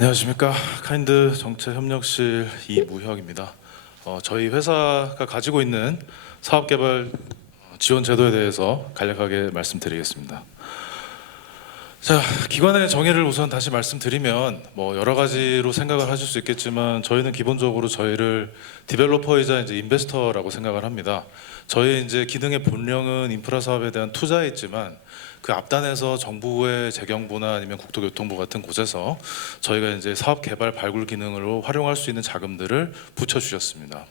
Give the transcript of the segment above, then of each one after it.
안녕하십니까. 카인드 정책협력실 이무혁입니다. 저희 회사가 가지고 있는 사업개발 지원 제도에 대해서 간략하게 말씀드리겠습니다. 자, 기관의 정의를 우선 다시 말씀드리면 여러 가지로 생각을 하실 수 있겠지만 저희는 기본적으로 저희를 디벨로퍼이자 이제 인베스터라고 생각을 합니다. 저희 이제 기능의 본령은 인프라 사업에 대한 투자에 있지만 그 앞단에서 정부의 재경부나 아니면 국토교통부 같은 곳에서 저희가 이제 사업 개발 발굴 기능으로 활용할 수 있는 자금들을 붙여주셨습니다.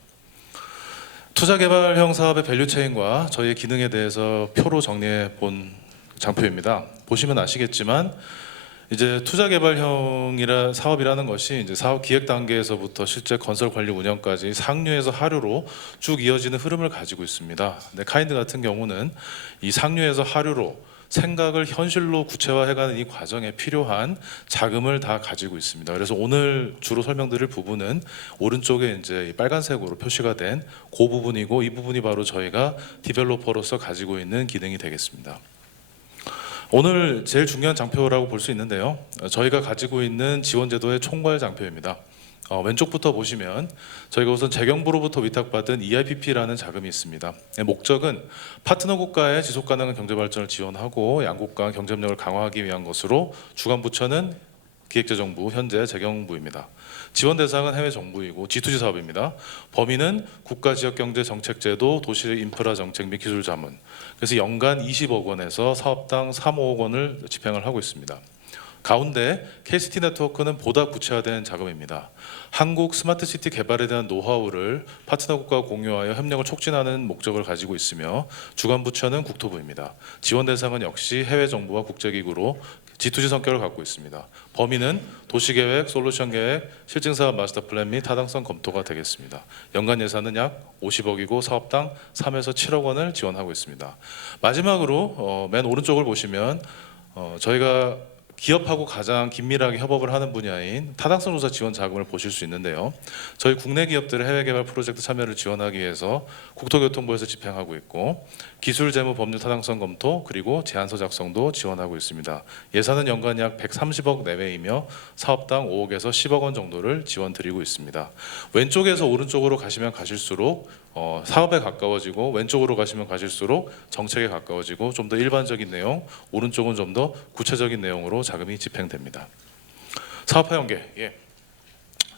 투자 개발형 사업의 밸류체인과 저희의 기능에 대해서 표로 정리해 본 장표입니다. 보시면 아시겠지만 이제 투자 개발형이라 사업이라는 것이 이제 사업 기획 단계에서부터 실제 건설 관리 운영까지 상류에서 하류로 쭉 이어지는 흐름을 가지고 있습니다. 근데 카인드 같은 경우는 이 상류에서 하류로 생각을 현실로 구체화해가는 이 과정에 필요한 자금을 다 가지고 있습니다. 그래서 오늘 주로 설명드릴 부분은 오른쪽에 이제 빨간색으로 표시가 된 그 부분이고, 이 부분이 바로 저희가 디벨로퍼로서 가지고 있는 기능이 되겠습니다. 오늘 제일 중요한 장표라고 볼 수 있는데요, 저희가 가지고 있는 지원제도의 총괄 장표입니다. 왼쪽부터 보시면 저희가 우선 재경부로부터 위탁받은 EIPP라는 자금이 있습니다. 목적은 파트너 국가의 지속가능한 경제발전을 지원하고 양국 간 경쟁력을 강화하기 위한 것으로 주관 부처는 기획재정부, 현재 재경부입니다. 지원 대상은 해외 정부이고 G2G 사업입니다. 범위는 국가지역경제정책제도, 도시인프라정책 및 기술자문. 그래서 연간 20억 원에서 사업당 3억 원을 집행을 하고 있습니다. 가운데 KCT 네트워크는 보다 구체화된 자금입니다. 한국 스마트시티 개발에 대한 노하우를 파트너 국가와 공유하여 협력을 촉진하는 목적을 가지고 있으며 주관 부처는 국토부입니다. 지원 대상은 역시 해외 정부와 국제기구로 G2G 성격을 갖고 있습니다. 범위는 도시계획, 솔루션 계획, 실증사업 마스터 플랜 및 타당성 검토가 되겠습니다. 연간 예산은 약 50억이고 사업당 3에서 7억 원을 지원하고 있습니다. 마지막으로 맨 오른쪽을 보시면 저희가 기업하고 가장 긴밀하게 협업을 하는 분야인 타당성 조사 지원 자금을 보실 수 있는데요, 저희 국내 기업들의 해외 개발 프로젝트 참여를 지원하기 위해서 국토교통부에서 집행하고 있고, 기술 재무 법률 타당성 검토 그리고 제안서 작성도 지원하고 있습니다. 예산은 연간 약 130억 내외이며 사업당 5억에서 10억 원 정도를 지원 드리고 있습니다. 왼쪽에서 오른쪽으로 가시면 가실수록 사업에 가까워지고, 왼쪽으로 가시면 가실수록 정책에 가까워지고, 좀 더 일반적인 내용, 오른쪽은 좀 더 구체적인 내용으로 자금이 집행됩니다. 사업화 연계,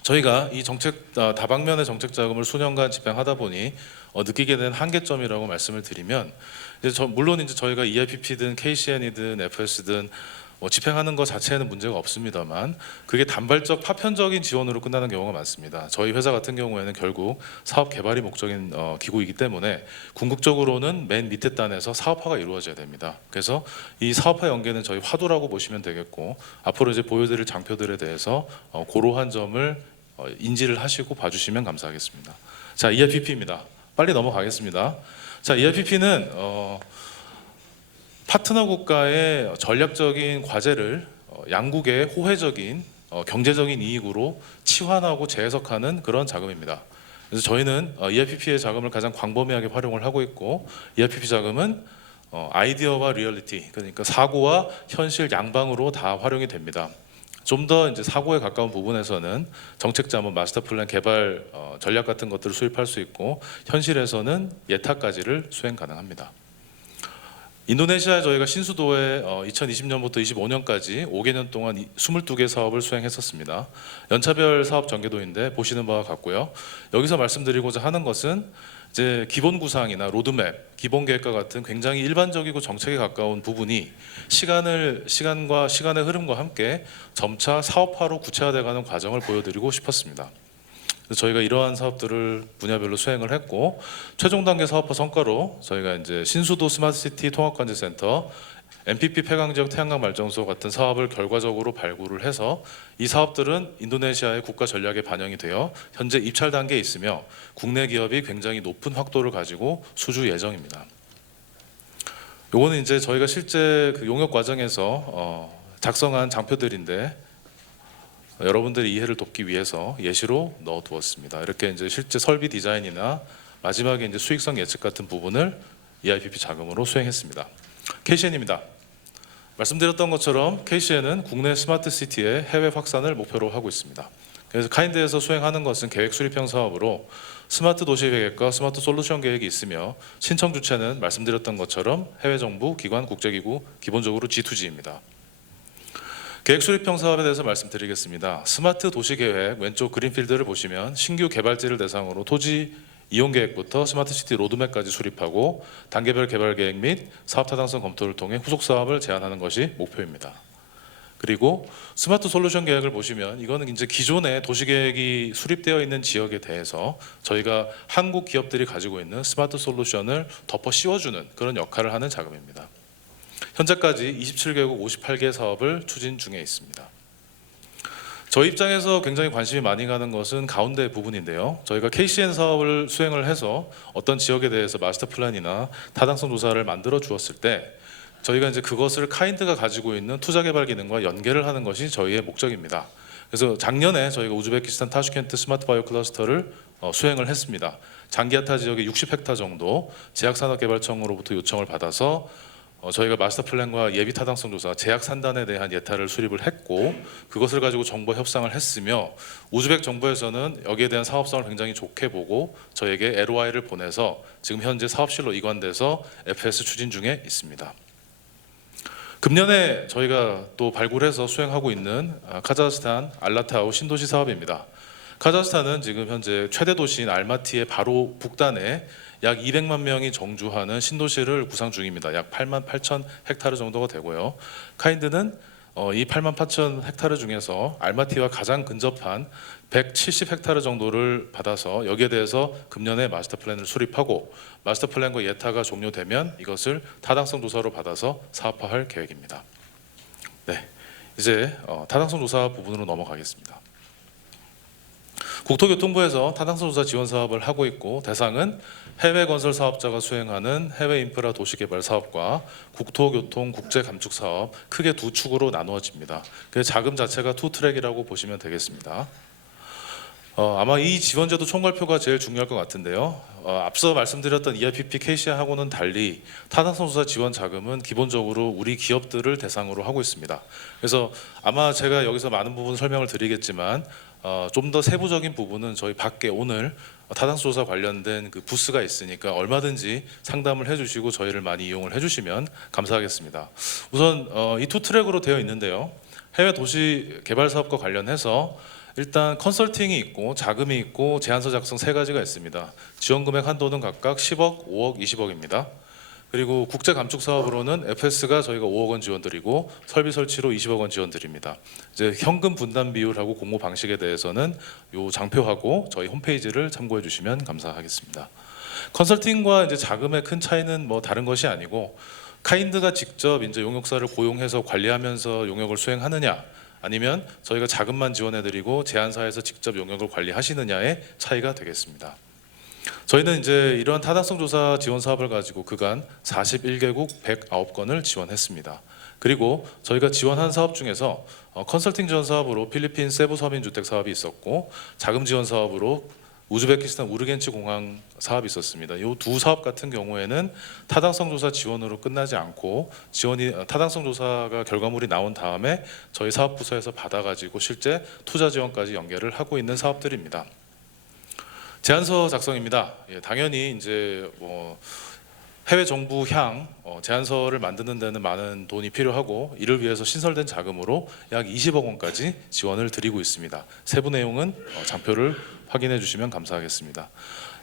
저희가 이 정책 다방면의 정책 자금을 수년간 집행하다 보니 느끼게 된 한계점이라고 말씀을 드리면, 물론 이제 저희가 EIPP든 KCN이든 FS든 집행하는 것 자체에는 문제가 없습니다만 그게 단발적 파편적인 지원으로 끝나는 경우가 많습니다. 저희 회사 같은 경우에는 결국 사업 개발이 목적인 기구이기 때문에 궁극적으로는 맨 밑에 단에서 사업화가 이루어져야 됩니다. 그래서 이 사업화 연계는 저희 화두라고 보시면 되겠고, 앞으로 이제 보여드릴 장표들에 대해서 그러한 점을 인지를 하시고 봐주시면 감사하겠습니다. 자, EIPP입니다. 빨리 넘어가겠습니다. 자, EIPP는 파트너 국가의 전략적인 과제를 양국의 호혜적인 경제적인 이익으로 치환하고 재해석하는 그런 자금입니다. 그래서 저희는 EIPP의 자금을 가장 광범위하게 활용을 하고 있고, EIPP 자금은 아이디어와 리얼리티, 그러니까 사고와 현실 양방으로 다 활용이 됩니다. 좀 더 이제 사고에 가까운 부분에서는 정책 자문, 마스터 플랜 개발 전략 같은 것들을 수립할 수 있고, 현실에서는 예타까지를 수행 가능합니다. 인도네시아에 저희가 신수도에 2020년부터 25년까지 5개년 동안 22개 사업을 수행했었습니다. 연차별 사업 전개도인데 보시는 바와 같고요. 여기서 말씀드리고자 하는 것은 이제 기본 구상이나 로드맵, 기본 계획과 같은 굉장히 일반적이고 정책에 가까운 부분이 시간과 시간의 흐름과 함께 점차 사업화로 구체화돼가는 과정을 보여드리고 싶었습니다. 저희가 이러한 사업들을 분야별로 수행을 했고, 최종 단계 사업화 성과로 저희가 이제 신수도 스마트시티 통합관제센터, MPP 폐광지역 태양광 발전소 같은 사업을 결과적으로 발굴을 해서 이 사업들은 인도네시아의 국가 전략에 반영이 되어 현재 입찰 단계에 있으며 국내 기업이 굉장히 높은 확도를 가지고 수주 예정입니다. 요거는 이제 저희가 실제 그 용역 과정에서 작성한 장표들인데 여러분들의 이해를 돕기 위해서 예시로 넣어두었습니다. 이렇게 이제 실제 설비 디자인이나 마지막에 이제 수익성 예측 같은 부분을 EIPP 자금으로 수행했습니다. KCN입니다. 말씀드렸던 것처럼 KCN은 국내 스마트 시티의 해외 확산을 목표로 하고 있습니다. 그래서 카인드에서 수행하는 것은 계획 수립형 사업으로 스마트 도시 계획과 스마트 솔루션 계획이 있으며 신청 주체는 말씀드렸던 것처럼 해외 정부, 기관, 국제기구, 기본적으로 G2G입니다. 계획 수립형 사업에 대해서 말씀드리겠습니다. 스마트 도시 계획 왼쪽 그린필드를 보시면 신규 개발지를 대상으로 토지 이용 계획부터 스마트 시티 로드맵까지 수립하고 단계별 개발 계획 및 사업 타당성 검토를 통해 후속 사업을 제안하는 것이 목표입니다. 그리고 스마트 솔루션 계획을 보시면 이거는 이제 기존의 도시 계획이 수립되어 있는 지역에 대해서 저희가 한국 기업들이 가지고 있는 스마트 솔루션을 덮어 씌워주는 그런 역할을 하는 자금입니다. 현재까지 27개국 58개 사업을 추진 중에 있습니다. 저희 입장에서 굉장히 관심이 많이 가는 것은 가운데 부분인데요. 저희가 KCN 사업을 수행을 해서 어떤 지역에 대해서 마스터 플랜이나 타당성 조사를 만들어 주었을 때 저희가 이제 그것을 카인드가 가지고 있는 투자 개발 기능과 연계를 하는 것이 저희의 목적입니다. 그래서 작년에 저희가 우즈베키스탄 타슈켄트 스마트 바이오 클러스터를 수행을 했습니다. 장기아타 지역의 60헥타 정도 제약산업개발청으로부터 요청을 받아서 저희가 마스터 플랜과 예비 타당성 조사, 제약 산단에 대한 예타를 수립을 했고 그것을 가지고 정보 협상을 했으며 우즈벡 정부에서는 여기에 대한 사업성을 굉장히 좋게 보고 저에게 LOI를 보내서 지금 현재 사업실로 이관돼서 FS 추진 중에 있습니다. 금년에 저희가 또 발굴해서 수행하고 있는 카자흐스탄 알라타우 신도시 사업입니다. 카자흐스탄은 지금 현재 최대 도시인 알마티의 바로 북단에 약 200만 명이 정주하는 신도시를 구상 중입니다. 약 8만 8천 헥타르 정도가 되고요. 카인드는 이 8만 8천 헥타르 중에서 알마티와 가장 근접한 170 헥타르 정도를 받아서 여기에 대해서 금년에 마스터 플랜을 수립하고 마스터 플랜과 예타가 종료되면 이것을 타당성 조사로 받아서 사업화할 계획입니다. 네, 이제 타당성 조사 부분으로 넘어가겠습니다. 국토교통부에서 타당성 조사 지원 사업을 하고 있고 대상은 해외 건설 사업자가 수행하는 해외 인프라 도시개발 사업과 국토교통 국제 감축 사업 크게 두 축으로 나누어집니다. 그 자금 자체가 투 트랙이라고 보시면 되겠습니다. 아마 이 지원제도 총괄표가 제일 중요할 것 같은데요. 앞서 말씀드렸던 EIPP KC하고는 달리 타당성 조사 지원 자금은 기본적으로 우리 기업들을 대상으로 하고 있습니다. 그래서 아마 제가 여기서 많은 부분 설명을 드리겠지만 좀 더 세부적인 부분은 저희 밖에 오늘 타당성 조사 관련된 그 부스가 있으니까 얼마든지 상담을 해주시고 저희를 많이 이용을 해주시면 감사하겠습니다. 우선 이 투 트랙으로 되어 있는데요. 해외 도시 개발 사업과 관련해서 일단 컨설팅이 있고 자금이 있고 제안서 작성 세 가지가 있습니다. 지원 금액 한도는 각각 10억, 5억, 20억입니다. 그리고 국제 감축 사업으로는 FS가 저희가 5억 원 지원 드리고 설비 설치로 20억 원 지원 드립니다. 이제 현금 분담 비율하고 공모 방식에 대해서는 요 장표하고 저희 홈페이지를 참고해 주시면 감사하겠습니다. 컨설팅과 이제 자금의 큰 차이는 뭐 다른 것이 아니고 카인드가 직접 이제 용역사를 고용해서 관리하면서 용역을 수행하느냐 아니면 저희가 자금만 지원해 드리고 제안사에서 직접 용역을 관리하시느냐의 차이가 되겠습니다. 저희는 이제 이러한 타당성 조사 지원 사업을 가지고 그간 41개국 109건을 지원했습니다. 그리고 저희가 지원한 사업 중에서 컨설팅 지원 사업으로 필리핀 세부 서민주택 사업이 있었고 자금 지원 사업으로 우즈베키스탄 우르겐치 공항 사업이 있었습니다. 이 두 사업 같은 경우에는 타당성 조사 지원으로 끝나지 않고 타당성 조사가 결과물이 나온 다음에 저희 사업 부서에서 받아가지고 실제 투자 지원까지 연계를 하고 있는 사업들입니다. 제안서 작성입니다. 당연히 이제 해외 정부향 제안서를 만드는 데는 많은 돈이 필요하고 이를 위해서 신설된 자금으로 약 20억 원까지 지원을 드리고 있습니다. 세부 내용은 장표를 확인해 주시면 감사하겠습니다.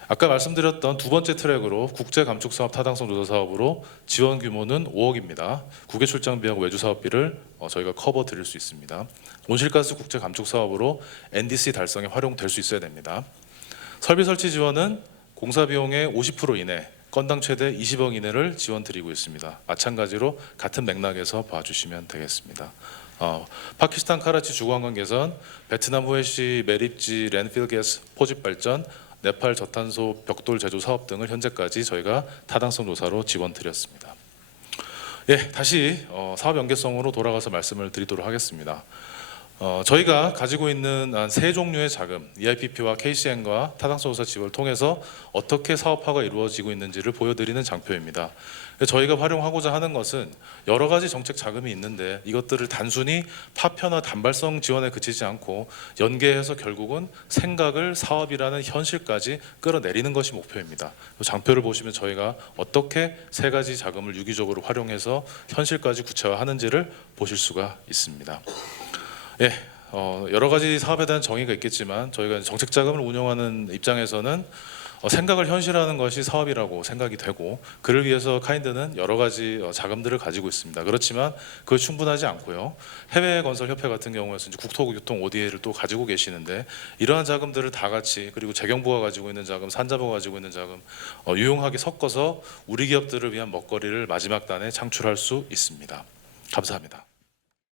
아까 말씀드렸던 두 번째 트랙으로 국제 감축 사업 타당성 조사 사업으로 지원 규모는 5억입니다. 국외 출장비하고 외주 사업비를 저희가 커버 드릴 수 있습니다. 온실가스 국제 감축 사업으로 NDC 달성에 활용될 수 있어야 됩니다. 설비 설치 지원은 공사 비용의 50% 이내, 건당 최대 20억 이내를 지원 드리고 있습니다. 마찬가지로 같은 맥락에서 봐주시면 되겠습니다. 파키스탄 카라치 주거환경 개선, 베트남 후에시 매립지 랜드필 가스 포집 발전, 네팔 저탄소 벽돌 제조 사업 등을 현재까지 저희가 타당성 조사로 지원 드렸습니다. 예, 다시 사업 연계성으로 돌아가서 말씀을 드리도록 하겠습니다. 저희가 가지고 있는 한 세 종류의 자금, EIPP와 KCN과 타당성조사 지원을 통해서 어떻게 사업화가 이루어지고 있는지를 보여드리는 장표입니다. 저희가 활용하고자 하는 것은 여러 가지 정책 자금이 있는데 이것들을 단순히 파편화 단발성 지원에 그치지 않고 연계해서 결국은 생각을 사업이라는 현실까지 끌어내리는 것이 목표입니다. 장표를 보시면 저희가 어떻게 세 가지 자금을 유기적으로 활용해서 현실까지 구체화하는지를 보실 수가 있습니다. 예, 여러 가지 사업에 대한 정의가 있겠지만 저희가 정책 자금을 운영하는 입장에서는 생각을 현실화하는 것이 사업이라고 생각이 되고, 그를 위해서 카인드는 여러 가지 자금들을 가지고 있습니다. 그렇지만 그걸 충분하지 않고요. 해외건설협회 같은 경우에서 이제 국토교통 ODA를 또 가지고 계시는데, 이러한 자금들을 다 같이, 그리고 재경부가 가지고 있는 자금, 산자부가 가지고 있는 자금 유용하게 섞어서 우리 기업들을 위한 먹거리를 마지막 단에 창출할 수 있습니다. 감사합니다.